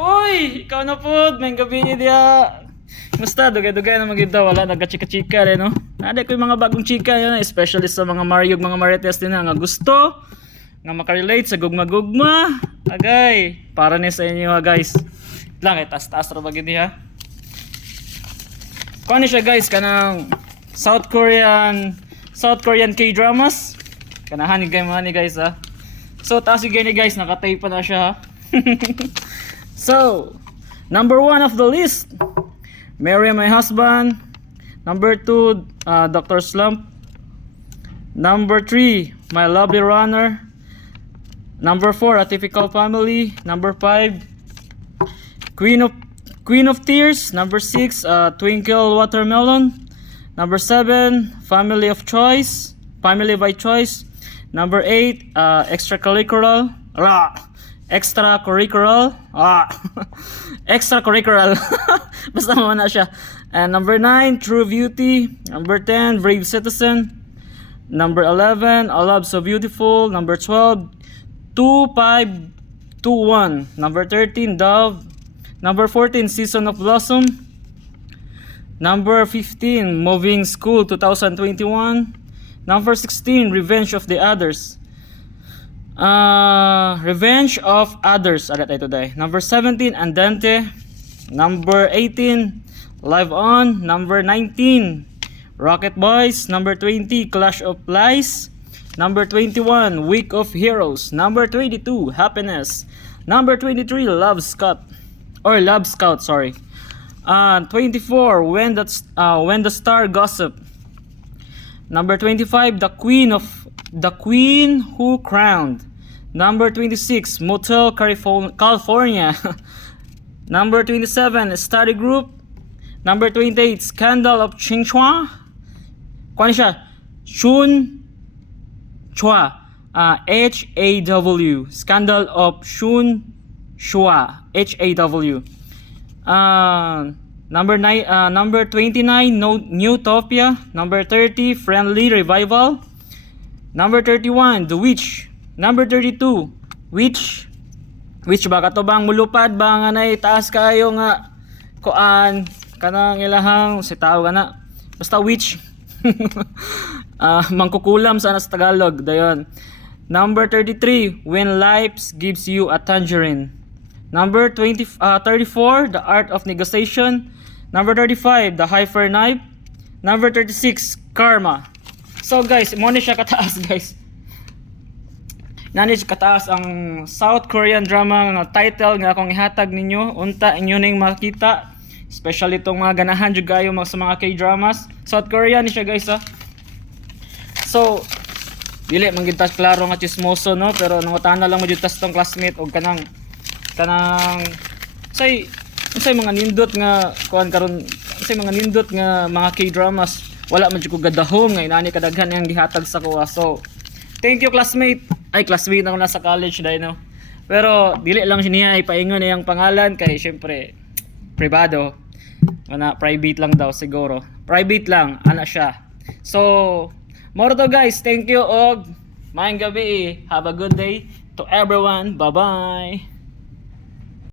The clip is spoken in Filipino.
Uy, ikaw na po, may gabi dia. Musta, dugay-dugay na maganda, wala nagka-chika-chika rin, no? Nada ko yung mga bagong chika yun, especially sa mga Mariog, mga Marites din na nga gusto nga makarelate sa gugma-gugma. Agay, para ni sa inyo ha, guys. Lang, taas-taas ra bagid ha. Kuha siya guys, kanang South Korean K-dramas. Kanahan ni guys ha. So, taas yung gani guys, nakatape pa na siya ha. So, number 1 of the list, Marry My Husband. Number 2, Dr. Slump. Number 3, My Lovely Runner. Number 4, A Typical Family. Number 5, Queen of Tears. Number 6, Twinkle Watermelon. Number 7, Family by Choice. Number 8, Extracurricular. Extracurricular. Basta mo na siya. And number 9, True Beauty. Number 10, Brave Citizen. Number 11, A Love So Beautiful. Number 12, 2521. Number 13, Dove. Number 14, Season of Blossom. Number 15, Moving School 2021. Number 16, Revenge of Others. Ada tayo today. Number 17, Andante. Number 18, Live On. Number 19, Rocket Boys. Number 20, Clash of Lies. Number 21, Week of Heroes. Number 22, Happiness. Number 23, Love Scout, sorry. 24, When the Star Gossip. Number 25, The Queen Who Crowned. Number 26, Motel California. Number 27, Study Group. Number 28, Scandal of Xinhua. Kuan siya? Shun Chua. H-A-W. Scandal of Shun Chua. H-A-W. Number 29, Newtopia. Number 30, Friendly Revival. Number 31, The Witch. Number 32, Witch ba kato bang mulupad ba nga nay taas kayo nga kuan kanang ilahang si tao kana basta witch. Mangkukulam sana sa Tagalog dayon. Number 33, When Life Gives You a Tangerine. Number 34, The Art of Negotiation. Number 35, The Heifer Knife. Number 36, Karma. So guys, mo ni siya kataas guys. Nani siya kataas ang South Korean drama nga title nga akong ihatag ninyo. Unta inyo ning makita, especially itong mga ganahan jud kayo sa mga K-dramas. South Korean ni siya guys ha. So, dili man gid tas klaro nga chismoso no, pero nangutana lang mo jud tas tong classmate og kanang say mga nindot nga kuan karon say mga nindot nga mga K-dramas wala man jud ko gadahom nga inani kadaghan yang gihatag sa kuha. So, thank you classmate. Ay, classmate na ako nasa college dahil no. Pero dili lang siya ipaingon niyang pangalan kay syempre privado. Ana private lang daw siguro. Private lang ana siya. So, more to guys. Thank you og maayong gabi. Have a good day to everyone. Bye-bye.